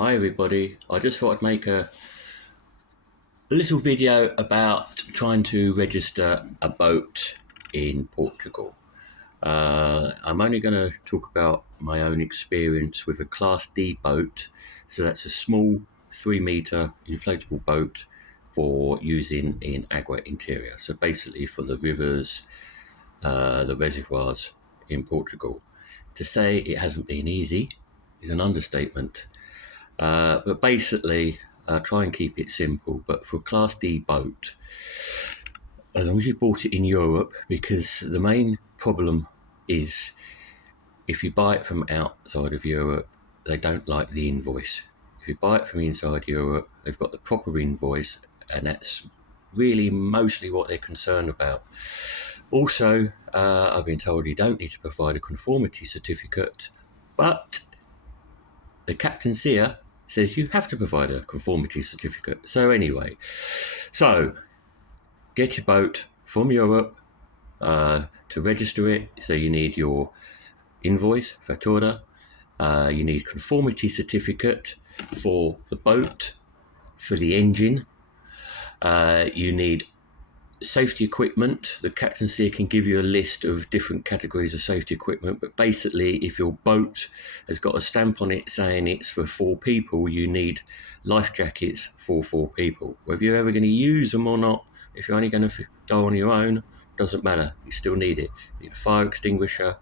Hi everybody, I just thought I'd make a little video about trying to register a boat in Portugal. I'm only going to talk about my own experience with a Class D boat. So that's a small 3 metre inflatable boat for using in agua interior. So basically for the rivers, the reservoirs in Portugal. To say it hasn't been easy is an understatement. But basically, try and keep it simple. But for a Class D boat, as long as you bought it in Europe, because the main problem is if you buy it from outside of Europe, they don't like the invoice. If you buy it from inside Europe, they've got the proper invoice, and that's really mostly what they're concerned about. Also, I've been told you don't need to provide a conformity certificate, but the captaincy says you have to provide a conformity certificate. So anyway, get your boat from Europe to register it. So you need your invoice, fattura, you need conformity certificate for the boat, for the engine, you need safety equipment. The captaincy can give you a list of different categories of safety equipment, but basically if your boat has got a stamp on it saying it's for 4 people, you need life jackets for 4 people. Whether you're ever going to use them or not, if you're only going to go on your own, doesn't matter, you still need it. You need a fire extinguisher,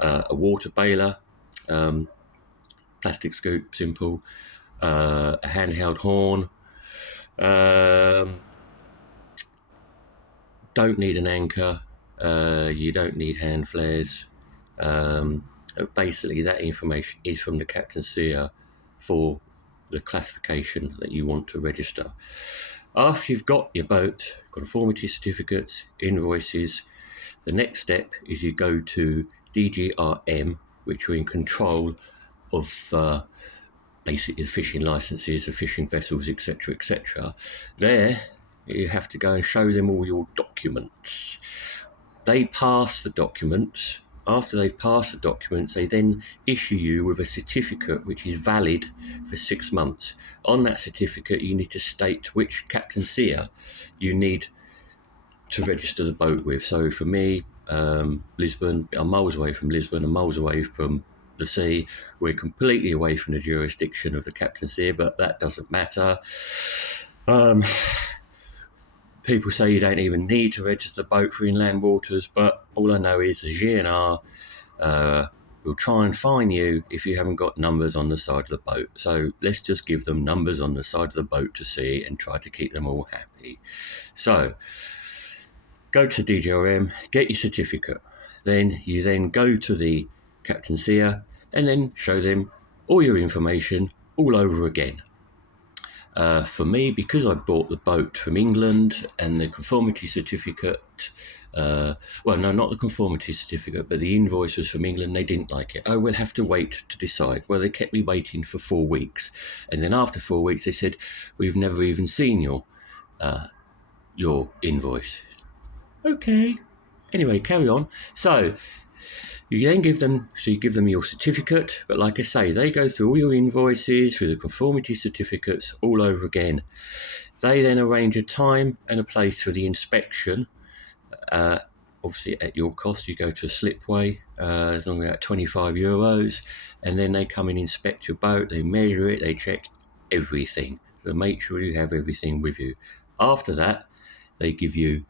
a water bailer, plastic scoop, simple, a handheld horn, don't need an anchor, you don't need hand flares. Basically that information is from the captaincy for the classification that you want to register. After you've got your boat, conformity certificates, invoices, the next step is you go to DGRM, which are in control of basically the fishing licenses, the fishing vessels, etc., etc. There you have to go and show them all your documents. They pass the documents. After they've passed the documents, they then issue you with a certificate which is valid for 6 months. On that certificate, you need to state which captaincy you need to register the boat with. So for me, Lisbon, I'm miles away from Lisbon and miles away from the sea. We're completely away from the jurisdiction of the captaincy, but that doesn't matter. People say you don't even need to register the boat for inland waters, but all I know is the GNR will try and fine you if you haven't got numbers on the side of the boat. So let's just give them numbers on the side of the boat to see and try to keep them all happy. So go to DGRM, get your certificate. Then you go to the captaincy and then show them all your information all over again. For me, because I bought the boat from England and the conformity certificate, well, no, not the conformity certificate, but the invoice was from England, they didn't like it. Oh, we'll have to wait to decide. Well, they kept me waiting for 4 weeks. And then after 4 weeks, they said, we've never even seen your invoice. Okay. Anyway, carry on. So you then give them your certificate, but like I say, they go through all your invoices, through the conformity certificates all over again. They then arrange a time and a place for the inspection. Obviously at your cost, you go to a slipway, it's normally about €25, and then they come and inspect your boat, they measure it, they check everything. So make sure you have everything with you. After that, they give you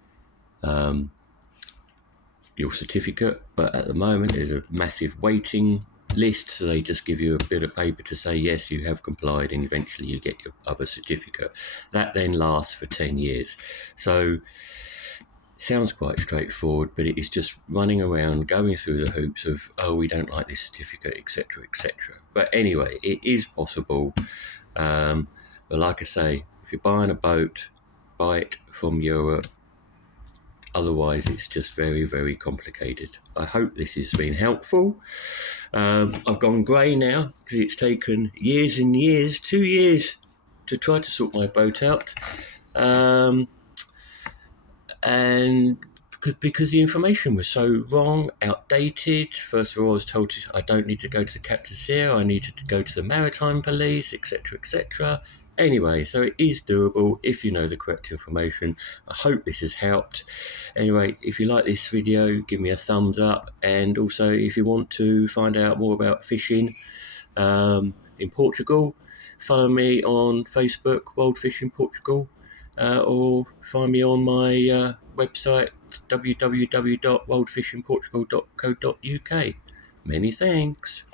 your certificate, but at the moment there's a massive waiting list, so they just give you a bit of paper to say yes, you have complied, and eventually you get your other certificate. That then lasts for 10 years. So sounds quite straightforward, but it is just running around going through the hoops of, oh, we don't like this certificate, etc., etc. But anyway, it is possible. But like I say, if you're buying a boat, buy it from Europe. Otherwise, it's just very, very complicated. I hope this has been helpful. I've gone grey now because it's taken years and years, 2 years, to try to sort my boat out. And because the information was so wrong, outdated. First of all, I was told I don't need to go to the Captain Seer, I needed to go to the Maritime Police, etc., etc. Anyway, so it is doable if you know the correct information. I hope this has helped. Anyway, if you like this video, give me a thumbs up, and also if you want to find out more about fishing in Portugal, follow me on Facebook, Wild Fishing Portugal, or find me on my website, www.wildfishingportugal.co.uk. Many thanks.